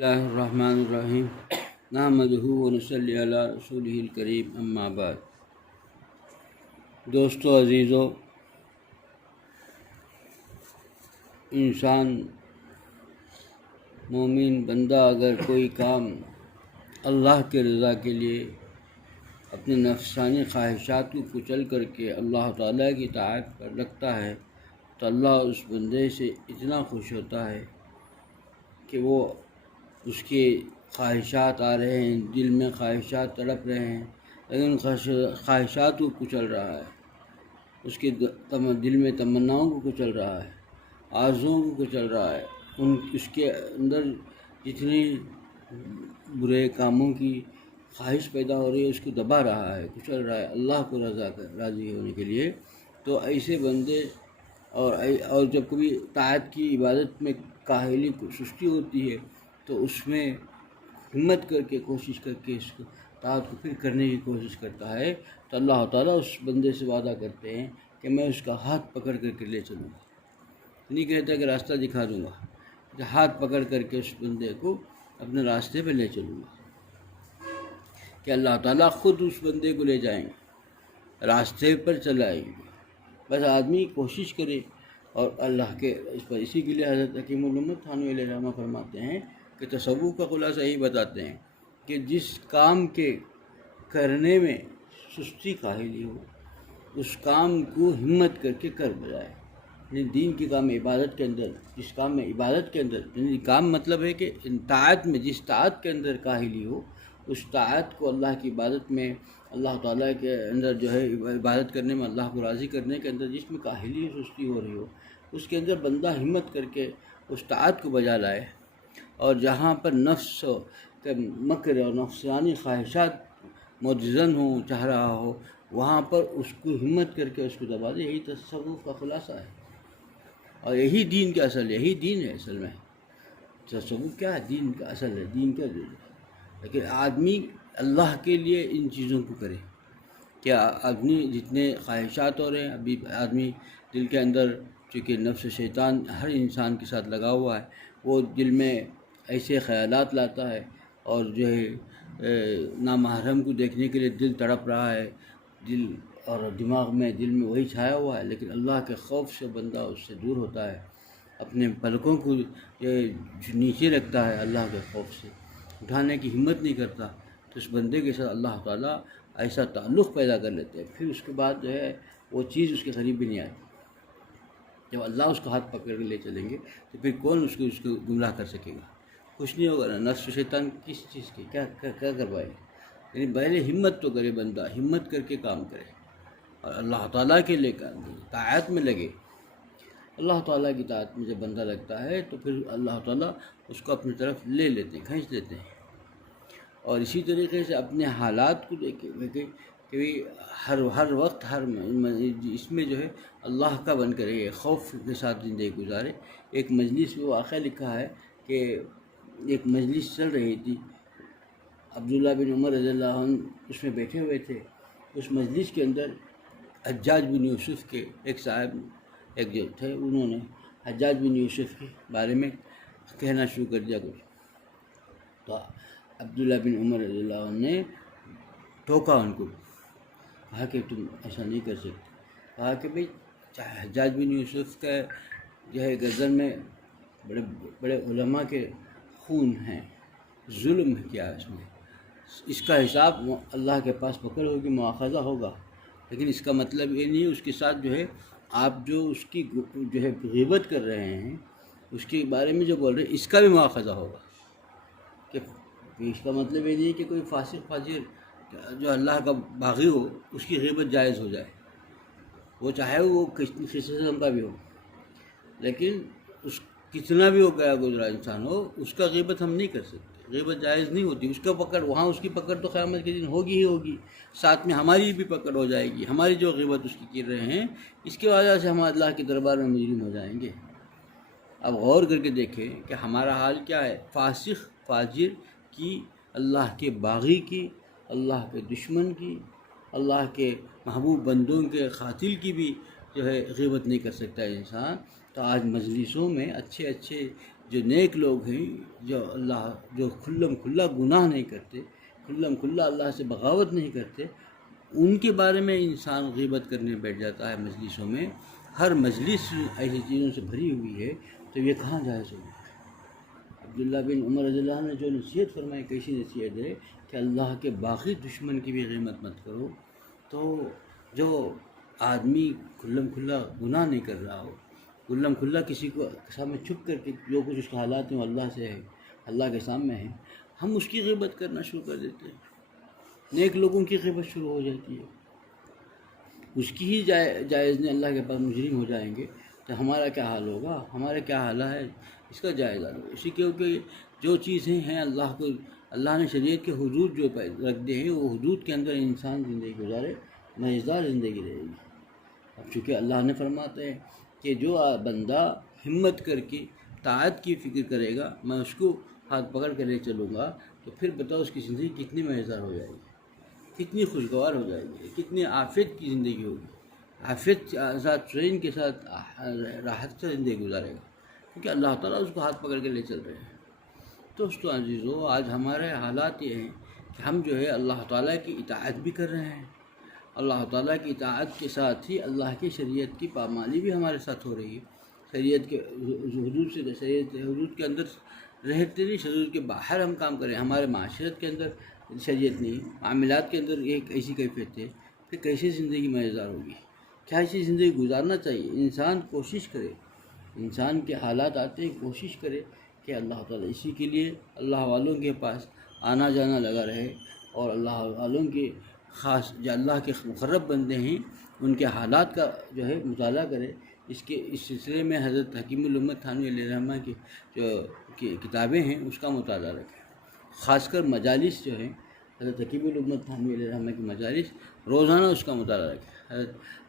اللہ الرحمن الرحیم نحمدہ ونصلی علی رسولہ الکریم اما بعد۔ دوستو عزیزو، انسان مومن بندہ اگر کوئی کام اللہ کے رضا کے لیے اپنے نفسانی خواہشات کو کچل کر کے اللہ تعالیٰ کی اطاعت پر رکھتا ہے تو اللہ اس بندے سے اتنا خوش ہوتا ہے کہ وہ اس کے خواہشات آ رہے ہیں، دل میں خواہشات تڑپ رہے ہیں، لیکن خواہشات کو کچل رہا ہے، اس کے دل میں تمناؤں کو کچل رہا ہے، آرزوؤں کو کچل رہا ہے، اس کے اندر جتنی برے کاموں کی خواہش پیدا ہو رہی ہے اس کو دبا رہا ہے، کچل رہا ہے اللہ کو راضی ہونے کے لیے۔ تو ایسے بندے اور جب کبھی طاعت کی عبادت میں کاہلی سستی ہوتی ہے تو اس میں ہمت کر کے کوشش کر کے اس کو طاعت کو پھر کرنے کی کوشش کرتا ہے تو اللہ تعالیٰ اس بندے سے وعدہ کرتے ہیں کہ میں اس کا ہاتھ پکڑ کر کے لے چلوں گا۔ نہیں کہتا کہ راستہ دکھا دوں گا، کہ ہاتھ پکڑ کر کے اس بندے کو اپنے راستے پہ لے چلوں گا، کہ اللہ تعالیٰ خود اس بندے کو لے جائیں گے، راستے پر چلائیں گے۔ بس آدمی کوشش کرے اور اللہ کے اس پر۔ اسی کے لیے حضرت حکیم الامت تھانوی علیہ الرحمہ فرماتے ہیں کہ تصوف کا خلاصہ یہی بتاتے ہیں کہ جس کام کے کرنے میں سستی کاہلی ہو اس کام کو ہمت کر کے کر بجائے۔ یعنی دین کے کام عبادت کے اندر، جس کام میں عبادت کے اندر، یعنی کام مطلب ہے کہ طاعت میں جس طاعت کے اندر کاہلی ہو اس طاعت کو اللہ کی عبادت میں، اللہ تعالیٰ کے اندر جو ہے عبادت کرنے میں، اللہ کو راضی کرنے کے اندر جس میں کاہلی و سستی ہو رہی ہو اس کے اندر بندہ ہمت کر کے اس طاعت کو بجا لائے، اور جہاں پر نفس کے مکر اور نفسانی خواہشات متزن ہوں، چاہ رہا ہو، وہاں پر اس کو ہمت کر کے اس کو دبا دے۔ یہی تصوف کا خلاصہ ہے اور یہی دین کا اصل، یہی دین ہے اصل میں۔ تصوف کیا ہے؟ دین کا اصل ہے، دین کا دین ہے۔ لیکن آدمی اللہ کے لیے ان چیزوں کو کرے کہ آدمی جتنے خواہشات ہو رہے ہیں، ابھی آدمی دل کے اندر، چونکہ نفس و شیطان ہر انسان کے ساتھ لگا ہوا ہے، وہ دل میں ایسے خیالات لاتا ہے اور جو ہے نامحرم کو دیکھنے کے لیے دل تڑپ رہا ہے، دل اور دماغ میں دل میں وہی چھایا ہوا ہے، لیکن اللہ کے خوف سے بندہ اس سے دور ہوتا ہے، اپنے پلکوں کو نیچے رکھتا ہے، اللہ کے خوف سے اٹھانے کی ہمت نہیں کرتا، تو اس بندے کے ساتھ اللہ تعالیٰ ایسا تعلق پیدا کر لیتے ہیں، پھر اس کے بعد جو ہے وہ چیز اس کے قریب بھی نہیں آتی۔ جب اللہ اس کا ہاتھ پکڑ کے لے چلیں گے تو پھر کون اس کو گمراہ کر سکے گا؟ کچھ نہیں ہوگا نا۔ نفس و شیطان کس چیز کی کیا کروائے؟ یعنی پہلے ہمت تو کرے بندہ، ہمت کر کے کام کرے اور اللہ تعالیٰ کے لے کام کرے، طاعت میں لگے۔ اللہ تعالیٰ کی طاعت میں جب بندہ لگتا ہے تو پھر اللہ تعالیٰ اس کو اپنی طرف لے لیتے ہیں، کھینچ لیتے ہیں۔ اور اسی طریقے سے اپنے حالات کو دیکھے کہ ہر وقت اس میں جو ہے اللہ کا بن کر رہے، خوف کے ساتھ زندگی گزارے۔ ایک مجلس میں واقعہ لکھا ہے کہ ایک مجلس چل رہی تھی، عبداللہ بن عمر رضی اللہ عنہ اس میں بیٹھے ہوئے تھے۔ اس مجلس کے اندر حجاج بن یوسف کے ایک صاحب ایک جو تھے، انہوں نے حجاج بن یوسف کے بارے میں کہنا شروع کر دیا کچھ، تو عبداللہ بن عمر رضی اللہ عنہ نے ٹوکا ان کو، کہا کہ تم ایسا نہیں کر سکتے۔ کہا کہ بھئی حجاج بن یوسف کا جو ہے گردن میں بڑے بڑے علماء کے خون ہیں، ظلم ہے کیا اس میں، اس کا حساب اللہ کے پاس پکڑ ہوگی، مواخذہ ہوگا، لیکن اس کا مطلب یہ نہیں اس کے ساتھ جو ہے آپ جو اس کی جو ہے غیبت کر رہے ہیں، اس کے بارے میں جو بول رہے ہیں، اس کا بھی مواخذہ ہوگا۔ کہ اس کا مطلب یہ نہیں کہ کوئی فاسق فاجر جو اللہ کا باغی ہو اس کی غیبت جائز ہو جائے، وہ چاہے وہ کسی قسم کا بھی ہو، لیکن اس کتنا بھی ہو گیا گزرا انسان ہو، اس کا غیبت ہم نہیں کر سکتے، غیبت جائز نہیں ہوتی۔ اس کا پکڑ وہاں، اس کی پکڑ تو قیامت کے دن ہوگی ہی ہوگی، ساتھ میں ہماری بھی پکڑ ہو جائے گی، ہماری جو غیبت اس کی کر رہے ہیں اس کی وجہ سے ہم اللہ کے دربار میں مجرم ہو جائیں گے۔ اب غور کر کے دیکھیں کہ ہمارا حال کیا ہے، فاسق فاجر کی، اللہ کے باغی کی، اللہ کے دشمن کی، اللہ کے محبوب بندوں کے قاتل کی بھی جو ہے غیبت نہیں کر سکتا ہے انسان۔ تو آج مجلسوں میں اچھے جو نیک لوگ ہیں، جو کھلم کھلا گناہ نہیں کرتے، کھلم کھلا اللہ سے بغاوت نہیں کرتے، ان کے بارے میں انسان غیبت کرنے بیٹھ جاتا ہے مجلسوں میں. ہر مجلس ایسی چیزوں سے بھری ہوئی ہے، تو یہ کہاں جائز ہوگی؟ عبداللہ بن عمر رضی اللہ عنہ نے جو نصیحت فرمائی، کیسی نصیحت ہے کہ اللہ کے باقی دشمن کی بھی غیبت مت کرو. تو جو آدمی کھلم کھلا گناہ نہیں کر رہا ہو، کھلم کھلا کسی کو سامنے چھپ کر کے جو کچھ اس کے حالات ہیں وہ اللہ سے ہے، اللہ کے سامنے ہے، ہم اس کی غیبت کرنا شروع کر دیتے ہیں. نیک لوگوں کی غیبت شروع ہو جاتی ہے، اس کی ہی جائز نے اللہ کے پاس مجرم ہو جائیں گے، تو ہمارا کیا حال ہوگا؟ ہمارا کیا حال ہے اس کا جائزہ لو. اسی کیونکہ جو چیزیں ہیں اللہ نے شریعت کے حدود جو رکھ دے ہیں، وہ حدود کے اندر انسان زندگی گزارے، مزیدار زندگی رہے گی. اب چونکہ اللہ نے فرماتے ہیں کہ جو بندہ ہمت کر کے طاعت کی فکر کرے گا، میں اس کو ہاتھ پکڑ کے لے چلوں گا، تو پھر بتاؤ اس کی زندگی کتنی مزیدار ہو جائے گی، کتنی خوشگوار ہو جائے گی، کتنی عافیت کی زندگی ہوگی. عافیت آزاد ٹرین کے ساتھ راحت سے زندگی گزارے گا، کیونکہ اللہ تعالیٰ اس کو ہاتھ پکڑ کے لے چل رہے ہیں. دوستو عزیزو، آج ہمارے حالات یہ ہیں کہ ہم جو ہے اللہ تعالیٰ کی اطاعت بھی کر رہے ہیں، اللہ تعالیٰ کی اطاعت کے ساتھ ہی اللہ کی شریعت کی پامالی بھی ہمارے ساتھ ہو رہی ہے. شریعت کے حدود کے اندر رہتے نہیں، شریعت کے باہر ہم کام کریں. ہمارے معاشرت کے اندر شریعت نہیں، معاملات کے اندر ایک ایسی کیفیت ہے، پھر کیسے زندگی مزیدار ہوگی؟ کیا ایسی زندگی گزارنا چاہیے؟ انسان کوشش کرے، انسان کے حالات آتے ہیں، کوشش کرے کہ اللہ تعالیٰ اسی کے لیے اللہ والوں کے پاس آنا جانا لگا رہے، اور اللہ والوں کے خاص جو اللہ کے مقرب بندے ہیں ان کے حالات کا جو ہے مطالعہ کرے. اس سلسلے میں حضرت حکیم الامت تھانوی علیہ الرحمہ کی جو کتابیں ہیں اس کا مطالعہ رکھیں. خاص کر مجالس جو ہیں، حضرت حکیم الامت تھانوی علیہ الرحمہ کی مجالس، روزانہ اس کا مطالعہ رکھیں.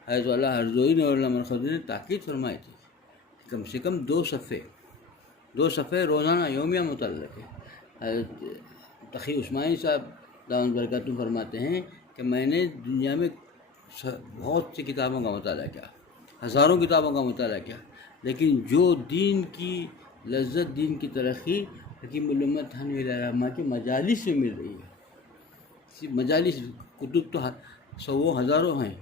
حضرت اللہ ہرزوئی نے اور علامہ مرخذی نے تاکید فرمائی تھی کہ کم سے کم 2 صفحے روزانہ یومیہ مطالعہ رکھیں. حضرت تقی عثمانی صاحب دامت برکاتہ فرماتے ہیں کہ میں نے دنیا میں بہت سی کتابوں کا مطالعہ کیا، ہزاروں کتابوں کا مطالعہ کیا، لیکن جو دین کی لذت، دین کی ترقی حکیم الامت تھانوی علیہ الرحمہ کی مجالس سے مل رہی ہے. مجالس کتب تو سووں ہزاروں ہیں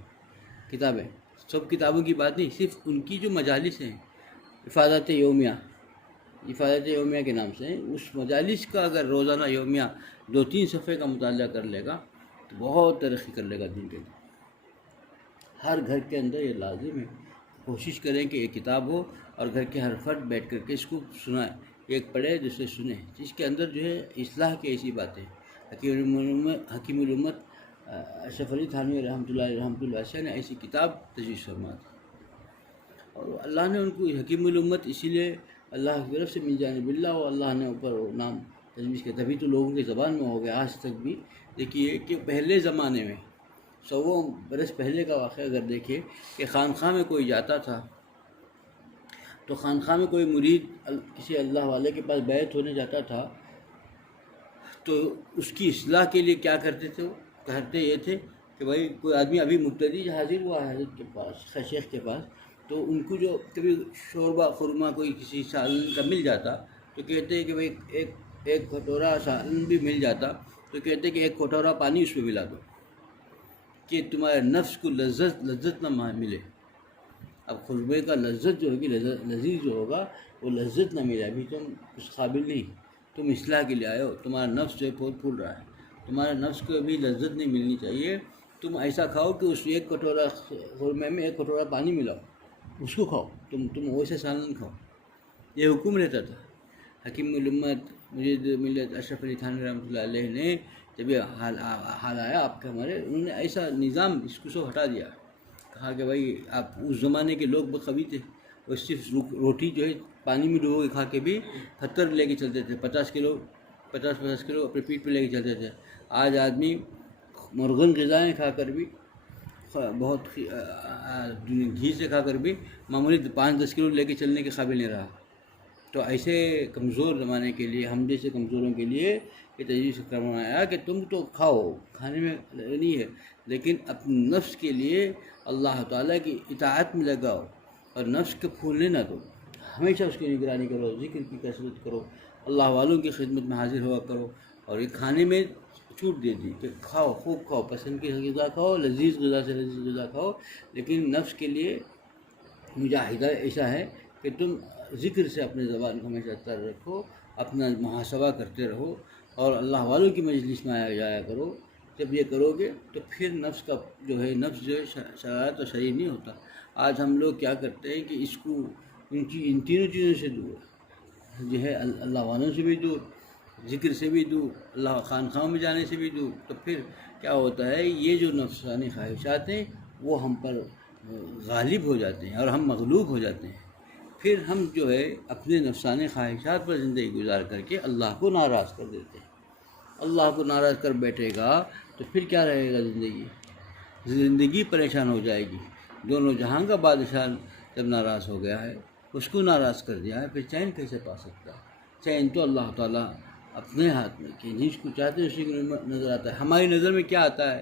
کتابیں، سب کتابوں کی بات نہیں، صرف ان کی جو مجالس ہیں، افادات یومیہ کے نام سے، اس مجالس کا اگر روزانہ یومیہ 2-3 صفحے کا مطالعہ کر لے گا تو بہت ترقی کر لے گا دین کے لیے. ہر گھر کے اندر یہ لازم ہے، کوشش کریں کہ ایک کتاب ہو اور گھر کے ہر فرد بیٹھ کر کے اس کو سنائے، ایک پڑھے دوسرے سنیں. اس کے اندر جو ہے اصلاح کی ایسی باتیں. حکیم الامت اشرف علی تھانوی رحمۃ اللہ نے ایسی کتاب تجویز فرما دی، اور اللہ نے ان کو حکیم الامت اسی لیے اللہ کی طرف سے من جانب اللہ، اور اللہ نے اوپر نام تجویز کیا، تبھی تو لوگوں کی زبان میں ہو گیا. آج تک بھی دیکھیے کہ پہلے زمانے میں 100 برس پہلے کا واقعہ اگر دیکھیں کہ خانقاہ میں کوئی جاتا تھا تو خانقاہ میں کوئی مرید کسی اللہ والے کے پاس بیعت ہونے جاتا تھا تو اس کی اصلاح کے لیے کیا کرتے تھے؟ وہ کہتے یہ تھے کہ بھائی کوئی آدمی ابھی مبتدی حاضر ہوا ہے حضرت کے پاس، شیخ کے پاس، تو ان کو جو کبھی شوربہ خورما کوئی کسی سالن کا مل جاتا تو کہتے ہیں کہ بھائی ایک کٹورا سالن بھی مل جاتا تو کہتے ہیں کہ 1 کٹورا پانی اس میں ملا دو کہ تمہارے نفس کو لذت نہ ملے. اب خطبے کا لذت جو ہوگی، لذیذ جو ہوگا وہ لذت نہ ملے، ابھی تم اس قابل نہیں، تم اصلاح کے لیے آئے ہو، تمہارا نفس جو ہے پھول رہا ہے، تمہارے نفس کو ابھی لذت نہیں ملنی چاہیے. تم ایسا کھاؤ کہ اس 1 کٹورا خورمے میں 1 کٹورا پانی ملاؤ، اس کو کھاؤ، تم ویسے سالن کھاؤ. یہ حکم رہتا تھا. حکیم الامت مرید ملت اشرف علی تھانوی رحمۃ اللہ علیہ نے جب یہ حال آیا آپ کے ہمارے، انہوں نے ایسا نظام اس کو سب ہٹا دیا. کہا کہ بھائی آپ اس زمانے کے لوگ بقوی تھے، وہ صرف روٹی جو ہے پانی میں ڈبو کے کھا کے بھی پتھر لے کے چلتے تھے، 50 کلو اپنے پیٹھ پہ لے کے چلتے تھے. آج آدمی مرغن غذائیں کھا کر بھی، بہت گھی سے کھا کر بھی معمولی 5-10 کلو لے کے چلنے کے قابل نہیں رہا. تو ایسے کمزور زمانے کے لیے، ہم جیسے کمزوروں کے لیے یہ تجویز کروایا کہ تم تو کھاؤ، کھانے میں نہیں ہے، لیکن اپنے نفس کے لیے اللہ تعالیٰ کی اطاعت میں لگاؤ اور نفس کے پھولنے نہ دو. ہمیشہ اس کی نگرانی کرو، ذکر کی کثرت کرو، اللہ والوں کی خدمت میں حاضر ہوا کرو، اور یہ کھانے میں چھوٹ دے دی کہ کھاؤ، خوب کھاؤ، پسند کی غذا کھاؤ، لذیذ غذا سے لذیذ غذا کھاؤ، لیکن نفس کے لیے مجاہدہ ایسا ہے کہ تم ذکر سے اپنے زبان کو ہمیشہ تر رکھو، اپنا محاسبہ کرتے رہو، اور اللہ والوں کی مجلس میں آیا جایا کرو۔ جب یہ کرو گے تو پھر نفس جو ہے شرارت و شریر نہیں ہوتا۔ آج ہم لوگ کیا کرتے ہیں کہ اس کو ان تینوں چیزوں سے دور جو ہے، اللہ والوں سے بھی دور، ذکر سے بھی دور، اللہ خانقاہوں میں جانے سے بھی دور، تو پھر کیا ہوتا ہے، یہ جو نفسانی خواہشات ہیں وہ ہم پر غالب ہو جاتے ہیں اور ہم مغلوب ہو جاتے ہیں۔ پھر ہم جو ہے اپنے نفسانی خواہشات پر زندگی گزار کر کے اللہ کو ناراض کر دیتے ہیں۔ اللہ کو ناراض کر بیٹھے گا تو پھر کیا رہے گا، زندگی پریشان ہو جائے گی۔ دونوں جہاں کا بادشاہ جب ناراض ہو گیا ہے، اس کو ناراض کر دیا ہے، پھر چین کیسے پا سکتا ہے؟ چین تو اللہ تعالیٰ اپنے ہاتھ میں، کہ جس کو چاہتے ہیں اسی کو نظر آتا ہے۔ ہماری نظر میں کیا آتا ہے؟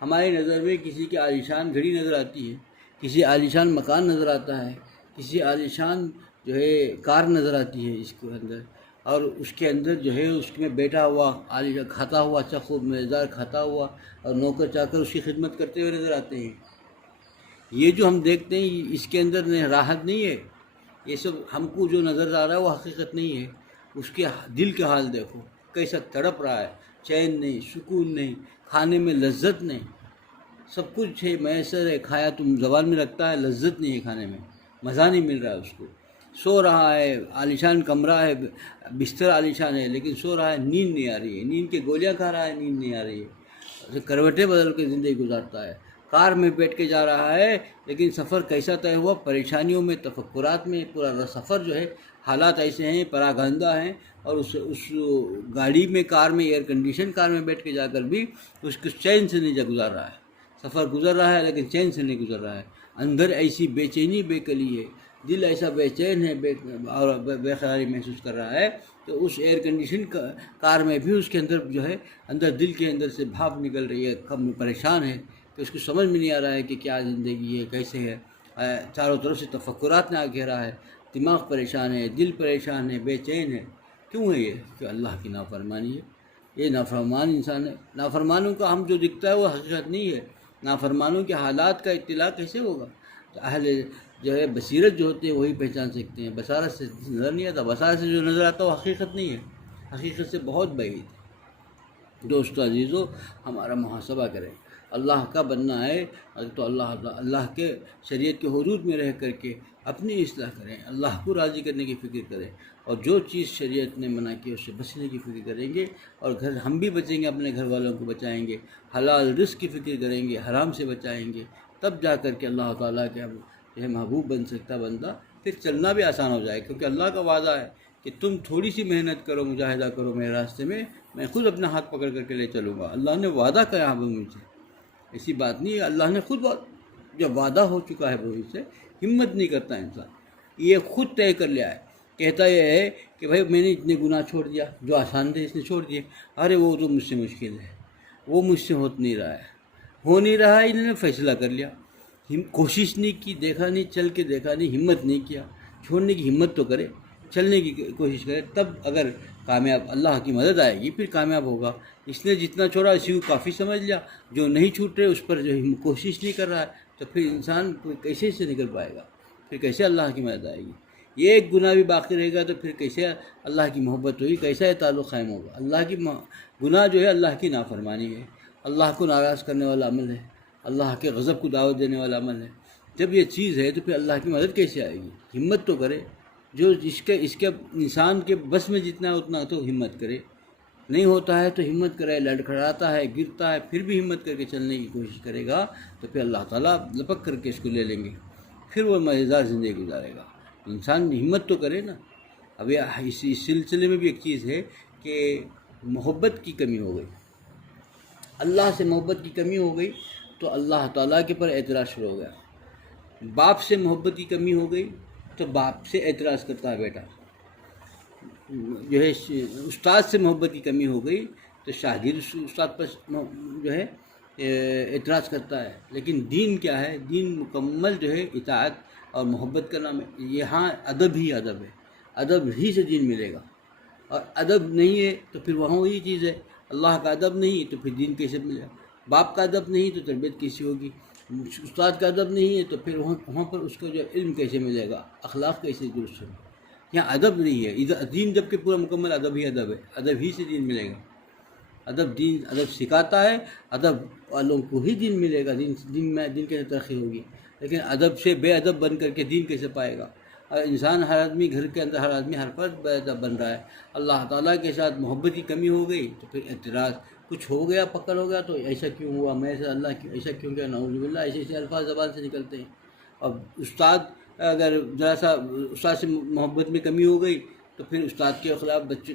ہماری نظر میں کسی کی عالیشان گھڑی نظر آتی ہے، کسی عالیشان مکان نظر آتا ہے، کسی عالیشان جو ہے کار نظر آتی ہے اس کے اندر، اور اس کے اندر جو ہے اس میں بیٹھا ہوا عالیشان کھاتا ہوا، اچھا خوب مزیدار کھاتا ہوا، اور نوکر چاکر اس کی خدمت کرتے ہوئے نظر آتے ہیں۔ یہ جو ہم دیکھتے ہیں اس کے اندر راحت نہیں ہے، یہ سب ہم کو جو نظر آ رہا ہے وہ حقیقت نہیں ہے۔ اس کے دل کا حال دیکھو کیسا تڑپ رہا ہے، چین نہیں، سکون نہیں، کھانے میں لذت نہیں، سب کچھ ہے میسر ہے، کھایا تم زبان میں رکھتا ہے، لذت نہیں ہے کھانے میں، مزہ نہیں مل رہا ہے اس کو۔ سو رہا ہے، عالیشان کمرہ ہے، بستر عالیشان ہے، لیکن سو رہا ہے، نیند نہیں آ رہی ہے، نیند کے گولیاں کھا رہا ہے، نیند نہیں آ رہی ہے، کروٹیں بدل کے زندگی گزارتا ہے، کار میں بیٹھ کے جا رہا ہے، لیکن سفر کیسا طے ہوا، پریشانیوں میں، تفکرات میں، پورا سفر جو ہے حالات ایسے ہیں، پراگندہ ہیں، اور اس گاڑی میں، کار میں، ایئر کنڈیشن کار میں بیٹھ کے جا کر بھی اس کو چین سے نہیں گزار رہا ہے، سفر گزر رہا ہے لیکن چین سے نہیں گزر رہا ہے، اندر ایسی بے چینی بے کلی ہے، دل ایسا بے چین ہے اور بے قراری محسوس کر رہا ہے، تو اس ایئر کنڈیشن کار میں بھی اس کے اندر جو ہے دل کے اندر سے بھاپ نکل رہی ہے، کم پریشان ہے، کہ اس کو سمجھ میں نہیں آ رہا ہے کہ کیا زندگی ہے، کیسے ہے، چاروں طرف سے تفکرات نے آ گھیرا ہے، دماغ پریشان ہے، دل پریشان ہے، بے چین ہے۔ کیوں ہے یہ؟ کہ اللہ کی نافرمانی ہے، یہ نافرمان انسان ہے۔ نافرمانوں کا ہم جو دکھتا ہے وہ حقیقت نہیں ہے، نافرمانوں کے حالات کا اطلاع کیسے ہوگا؟ تو اہل جو ہے بصیرت جو ہوتے ہیں وہی پہچان سکتے ہیں، بصارت سے نظر نہیں آتا، بصارت سے جو نظر آتا ہے وہ حقیقت نہیں ہے، حقیقت سے بہت بعید ہے۔ دوستو عزیزو، ہمارا محاسبہ کریں، اللہ کا بننا ہے تو اللہ کے شریعت کے حدود میں رہ کر کے اپنی اصلاح کریں، اللہ کو راضی کرنے کی فکر کریں، اور جو چیز شریعت نے منع کی اس سے بچنے کی فکر کریں گے، اور ہم بھی بچیں گے، اپنے گھر والوں کو بچائیں گے، حلال رزق کی فکر کریں گے، حرام سے بچائیں گے، تب جا کر کے اللہ تعالیٰ کے جو ہے محبوب بن سکتا بندہ، پھر چلنا بھی آسان ہو جائے، کیونکہ اللہ کا وعدہ ہے کہ تم تھوڑی سی محنت کرو، مجاہدہ کرو میرے راستے میں خود اپنا ہاتھ پکڑ کر کے لے چلوں گا۔ اللہ نے وعدہ کیا ہے مجھ سے، ایسی بات نہیں ہے، اللہ نے خود جب وعدہ ہو چکا ہے مجھ سے، ہمت نہیں کرتا انسان، یہ خود طے کر لیا ہے، کہتا یہ ہے کہ بھائی میں نے اتنے گناہ چھوڑ دیا، جو آسان تھے اس نے چھوڑ دیے، ارے وہ تو مجھ سے مشکل ہے، وہ مجھ سے ہو نہیں رہا ہے، انہوں نے فیصلہ کر لیا، کوشش نہیں کی، دیکھا نہیں، چل کے دیکھا نہیں، ہمت نہیں کیا، چھوڑنے کی ہمت تو کرے، چلنے کی کوشش کرے، تب اگر کامیاب، اللہ کی مدد آئے گی، پھر کامیاب ہوگا۔ اس نے جتنا چھوڑا اسی کو کافی سمجھ لیا، جو نہیں چھوٹ رہے اس پر جو کوشش نہیں کر رہا ہے، تو پھر انسان کیسے سے نکل پائے گا، پھر کیسے اللہ کی مدد آئے گی؟ یہ ایک گناہ بھی باقی رہے گا تو پھر کیسے اللہ کی محبت ہوگی، کیسا یہ تعلق قائم ہوگا؟ اللہ کی گناہ جو ہے اللہ کی نافرمانی ہے، اللہ کو ناراض کرنے والا عمل ہے، اللہ کے غضب کو دعوت دینے والا عمل ہے۔ جب یہ چیز ہے تو پھر اللہ کی مدد کیسے آئے گی؟ ہمت تو کرے، جو اس کے انسان کے بس میں جتنا ہے اتنا تو ہمت کرے، نہیں ہوتا ہے تو ہمت کرے، لڑکھڑاتا ہے، گرتا ہے، پھر بھی ہمت کر کے چلنے کی کوشش کرے گا، تو پھر اللہ تعالیٰ لپک کر کے اس کو لے لیں گے، پھر وہ مزیدار زندگی گزارے گا۔ انسان ہمت تو کرے نا۔ اب اس سلسلے میں بھی ایک چیز ہے کہ محبت کی کمی ہو گئی، اللہ سے محبت کی کمی ہو گئی تو اللہ تعالیٰ کے پر اعتراض شروع ہو گیا، باپ سے محبت کی کمی ہو گئی تو باپ سے اعتراض کرتا ہے بیٹا، جو ہے استاد سے محبت کی کمی ہو گئی تو شاگرد استاد پر جو ہے اعتراض کرتا ہے۔ لیکن دین کیا ہے؟ دین مکمل جو ہے اطاعت اور محبت کا نام ہے یہاں ادب ہی ادب ہے، ادب ہی سے دین ملے گا، اور ادب نہیں ہے تو پھر وہاں وہی چیز ہے، اللہ کا ادب نہیں تو پھر دین کیسے ملے گا، باپ کا ادب نہیں تو تربیت کیسی ہوگی، استاد کا ادب نہیں ہے تو پھر وہاں پر اس کو جو علم کیسے ملے گا، اخلاق کیسے درست ہوگا، یہاں ادب نہیں ہے، ادھر دین جب کہ پورا مکمل ادب ہی ادب ہے، ادب ہی سے دین ملے گا، ادب سکھاتا ہے، ادب والوں کو ہی دین ملے گا، دین کیسے ترقی ہوگی، لیکن ادب سے بے ادب بن کر کے دین کیسے پائے گا؟ اور انسان ہر آدمی گھر کے اندر ہر آدمی ہر فرد بے ادب بن رہا ہے، اللہ تعالیٰ کے ساتھ محبت کی کمی ہو گئی تو پھر اعتراض، کچھ ہو گیا پکڑ ہو گیا تو ایسا کیوں ہوا، میں سے اللہ کیوں ایسا کیوں کیا، نعوذ باللہ ایسے ایسے الفاظ زبان سے نکلتے ہیں۔ اب استاد اگر ذرا سا استاد سے محبت میں کمی ہو گئی تو پھر استاد کے خلاف بچے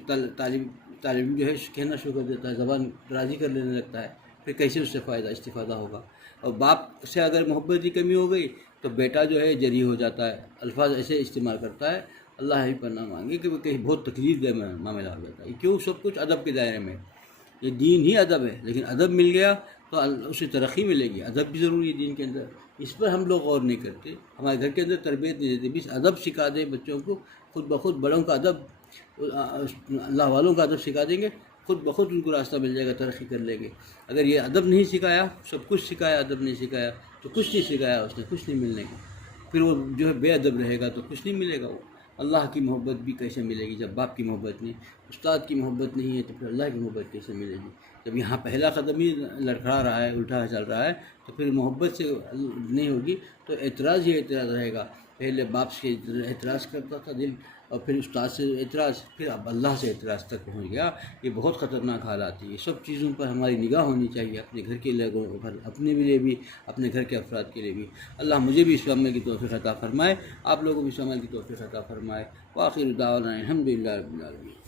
طالب جو ہے کہنا شروع کر دیتا ہے، زبان درازی کر لینے لگتا ہے، پھر کیسے اس سے استفادہ ہوگا؟ اور باپ سے اگر محبت کی کمی ہو گئی تو بیٹا جو ہے جری ہو جاتا ہے، الفاظ ایسے استعمال کرتا ہے، اللہ ہی پناہ مانگے کہ وہ کہیں بہت تکلیف دہ معاملہ ہو جاتا ہے، کیوں؟ سب کچھ ادب کے دائرے میں، یہ دین ہی ادب ہے، لیکن ادب مل گیا تو اسے ترقی ملے گی، ادب بھی ضروری ہے دین کے اندر، اس پر ہم لوگ غور نہیں کرتے، ہمارے گھر کے اندر تربیت نہیں دیتے، بس ادب سکھا دیں بچوں کو، خود بخود بڑوں کا ادب، اللہ والوں کا ادب سکھا دیں گے، خود بخود ان کو راستہ مل جائے گا، ترقی کر لیں گے۔ اگر یہ ادب نہیں سکھایا، سب کچھ سکھایا، ادب نہیں سکھایا تو کچھ نہیں سکھایا اس نے، کچھ نہیں ملنے کا، پھر وہ جو ہے بے ادب رہے گا تو کچھ نہیں ملے گا۔ وہ اللہ کی محبت بھی کیسے ملے گی جب باپ کی محبت نہیں، استاد کی محبت نہیں ہے تو پھر اللہ کی محبت کیسے ملے گی؟ جب یہاں پہلا قدم ہی لڑکھڑا رہا ہے، الٹا چل رہا ہے، تو پھر محبت سے نہیں ہوگی تو اعتراض ہی اعتراض رہے گا۔ پہلے باپ سے اعتراض کرتا تھا دل، اور پھر استاد سے اعتراض، پھر اب اللہ سے اعتراض تک پہنچ گیا۔ یہ بہت خطرناک حالات ہیں، یہ سب چیزوں پر ہماری نگاہ ہونی چاہیے، اپنے گھر کے لوگوں پر، اپنے لیے بھی، اپنے گھر کے افراد کے لیے بھی۔ اللہ مجھے بھی اس عمل کی توفیق عطا فرمائے، آپ لوگوں کو بھی اس عمل کی توفیق عطا فرمائے۔ وآخر دعوانا الحمدللہ رب العالمین۔